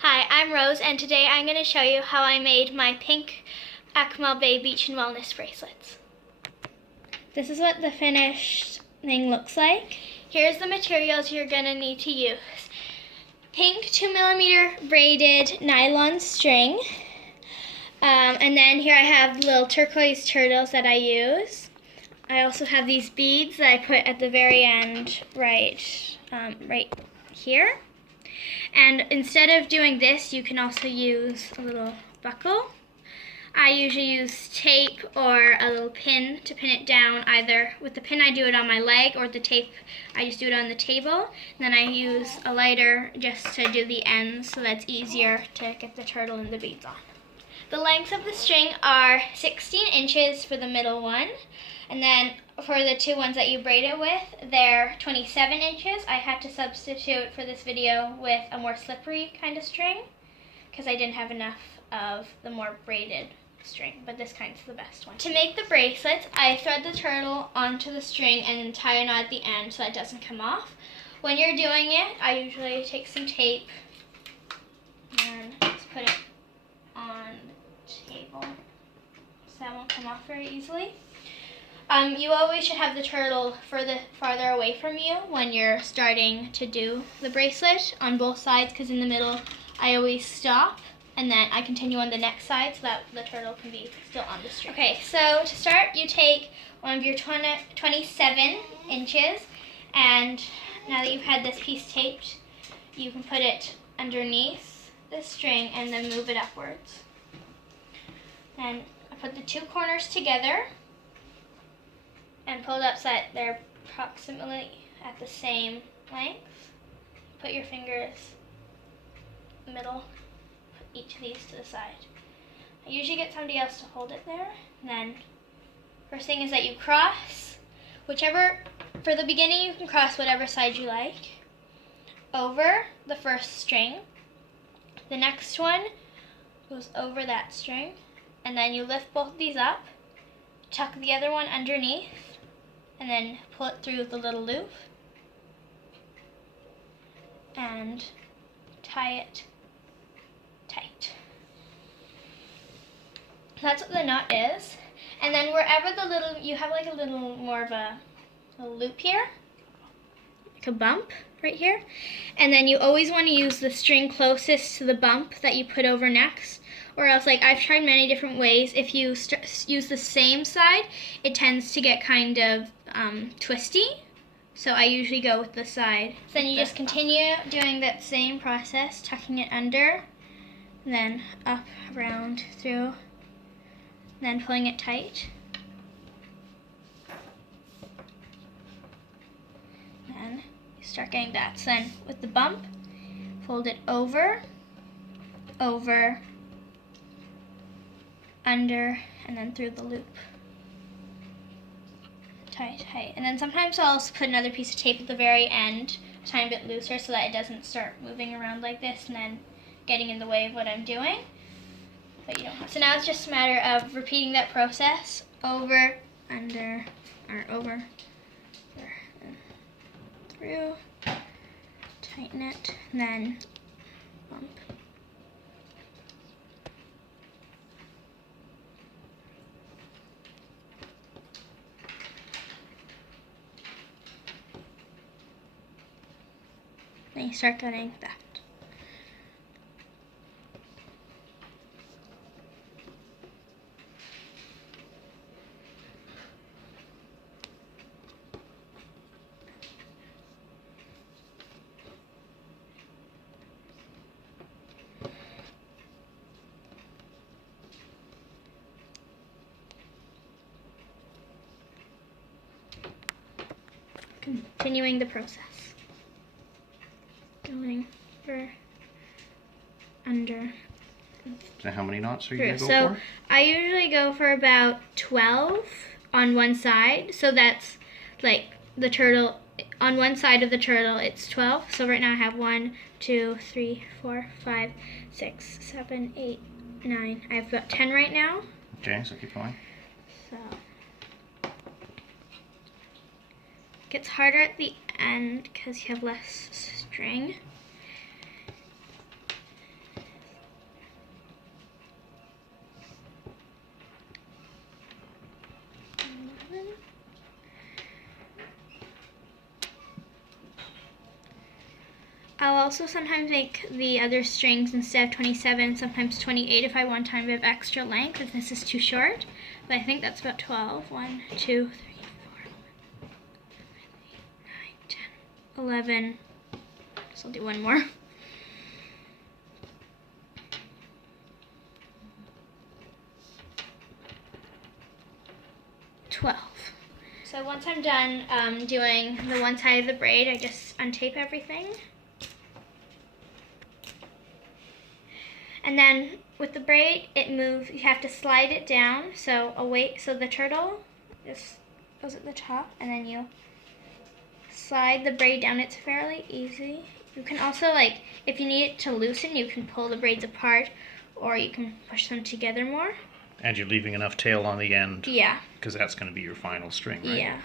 Hi, I'm Rose, and today I'm going to show you how I made my pink Akumal Bay Beach and Wellness bracelets. This is what the finished thing looks like. Here's the materials you're going to need to use. Pink 2mm braided nylon string. And then here I have little turquoise turtles that I use. I also have these beads that I put at the very end right here. And instead of doing this, you can also use a little buckle. I usually use tape or a little pin to pin it down. Either with the pin I do it on my leg, or the tape I just do it on the table. And then I use a lighter just to do the ends so that's easier to get the turtle and the beads on. The lengths of the string are 16 inches for the middle one, and then for the two ones that you braid it with, they're 27 inches. I had to substitute for this video with a more slippery kind of string because I didn't have enough of the more braided string, but this kind's the best one. To make the bracelets, I thread the turtle onto the string and then tie a knot at the end so that it doesn't come off. When you're doing it, I usually take some tape and just put it on the table so that won't come off very easily. You always should have the turtle farther away from you when you're starting to do the bracelet on both sides, because in the middle I always stop and then I continue on the next side so that the turtle can be still on the string. Okay, so to start, you take one of your 27 inches, and now that you've had this piece taped, you can put it underneath the string and then move it upwards. Then I put the two corners together and pull it up so that they're approximately at the same length. Put your fingers in the middle, put each of these to the side. I usually get somebody else to hold it there. And then first thing is that you cross whichever, for the beginning you can cross whatever side you like, over the first string. The next one goes over that string, and then you lift both of these up, tuck the other one underneath, and then pull it through the little loop and tie it tight. That's what the knot is. And then wherever the little, you have like a little more of a loop here, like a bump right here. And then you always want to use the string closest to the bump that you put over next, or else, like, I've tried many different ways. If you use the same side, it tends to get kind of twisty. So I usually go with the side. So then you just continue doing that same process, tucking it under, and then up, around, through, then pulling it tight. Then you start getting that. So then with the bump, fold it over, over, under, and then through the loop. Tight, tight. And then sometimes I'll also put another piece of tape at the very end, a tiny bit looser, so that it doesn't start moving around like this and then getting in the way of what I'm doing. But you don't have to. So now it's just a matter of repeating that process over, under, or over, and through, tighten it, and then bump. Then you start getting that. Continuing the process. Going over, under. So how many knots are you going to go for? I usually go for about 12 on one side. So that's like the turtle, on one side of the turtle it's 12. So right now I have 1, 2, 3, 4, 5, 6, 7, 8, 9. I have about 10 right now. Okay, so keep going. So it gets harder at the end because you have less string. I'll also sometimes make the other strings instead of 27, sometimes 28 if I want time to have extra length, if this is too short. But I think that's about 12. 1, 2, 3, 4, 5, 6, 7, 8, 9, 10, 11. So I'll do one more. 12. So once I'm done doing the one side of the braid, I just untape everything. And then with the braid, it moves, you have to slide it down, so the turtle just goes at the top, and then you slide the braid down. It's fairly easy. You can also, like, if you need it to loosen, you can pull the braids apart, or you can push them together more. And you're leaving enough tail on the end. Yeah. Because that's going to be your final string, right? Yeah.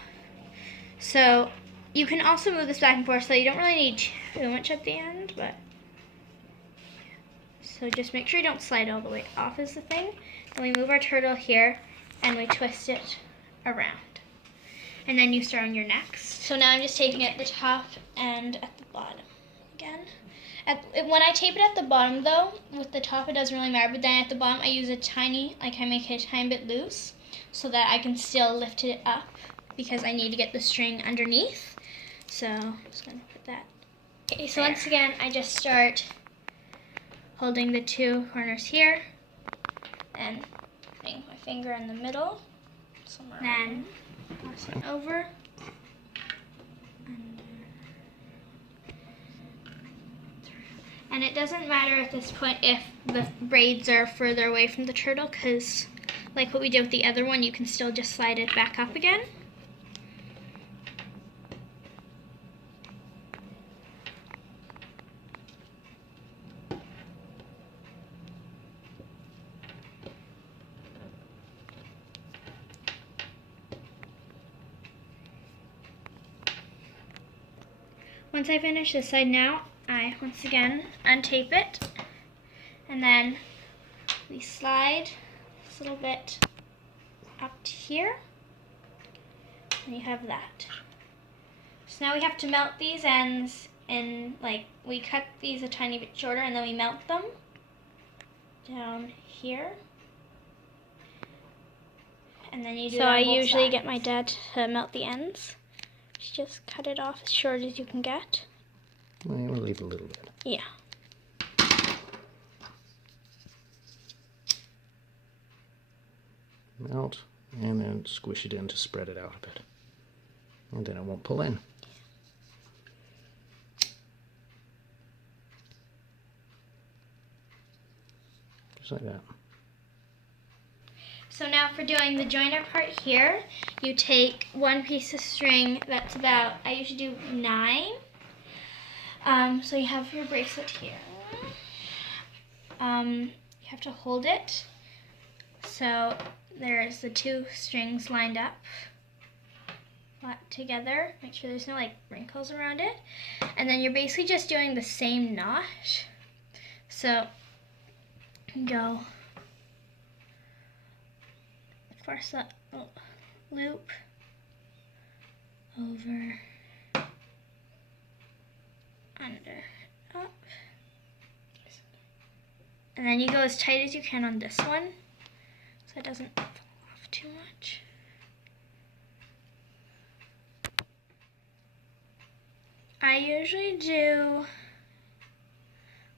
So you can also move this back and forth, so you don't really need too much at the end, but so just make sure you don't slide all the way off is the thing. Then we move our turtle here and we twist it around. And then you start on your next. So now I'm just taping it at the top and at the bottom again. When I tape it at the bottom though, with the top it doesn't really matter, but then at the bottom I use I make it a tiny bit loose so that I can still lift it up because I need to get the string underneath. So I'm just gonna put that. Okay, so once again I just start holding the two corners here and putting my finger in the middle, then cross it over. And it doesn't matter at this point if the braids are further away from the turtle, because like what we did with the other one, you can still just slide it back up again. Once I finish this side now, I once again untape it, and then we slide this little bit up to here, and you have that. So now we have to melt these ends in, like, we cut these a tiny bit shorter and then we melt them down here. And then you do that on both sides. So I usually get my dad to melt the ends. Just cut it off as short as you can get. Well, we'll leave a little bit. Yeah. Melt, and then squish it in to spread it out a bit. And then it won't pull in. Just like that. So now for doing the joiner part here, you take one piece of string that's about, I usually do 9. So you have your bracelet here. You have to hold it. So there's the 2 strings lined up flat together. Make sure there's no like wrinkles around it. And then you're basically just doing the same knot. So go across that loop, over, under, up, and then you go as tight as you can on this one so it doesn't fall off too much. I usually do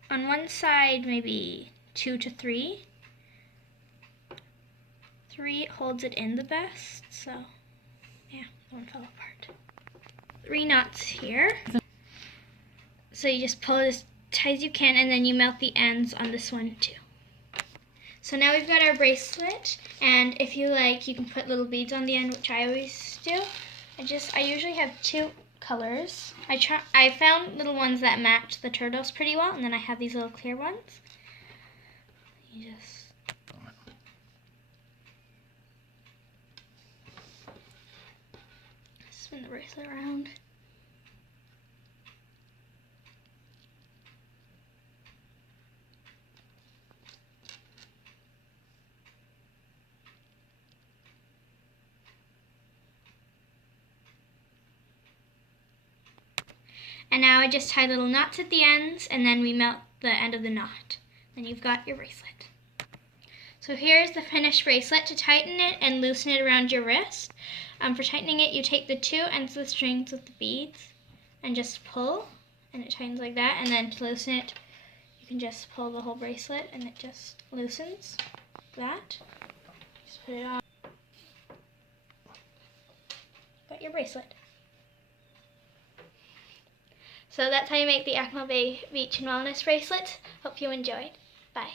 on one side maybe 2 to 3. 3 holds it in the best, so yeah, that one fell apart. 3 knots here. So you just pull it as tight as you can, and then you melt the ends on this one too. So now we've got our bracelet, and if you like, you can put little beads on the end, which I always do. I usually have 2 colors. I found little ones that match the turtles pretty well, and then I have these little clear ones. You just spin the bracelet around. And now I just tie little knots at the ends, and then we melt the end of the knot. Then you've got your bracelet. So here's the finished bracelet. To tighten it and loosen it around your wrist, for tightening it, you take the two ends of the strings with the beads and just pull, and it tightens like that. And then to loosen it, you can just pull the whole bracelet and it just loosens like that. Just put it on. Got your bracelet. So that's how you make the Akumal Beach and Wellness bracelet. Hope you enjoyed. Bye.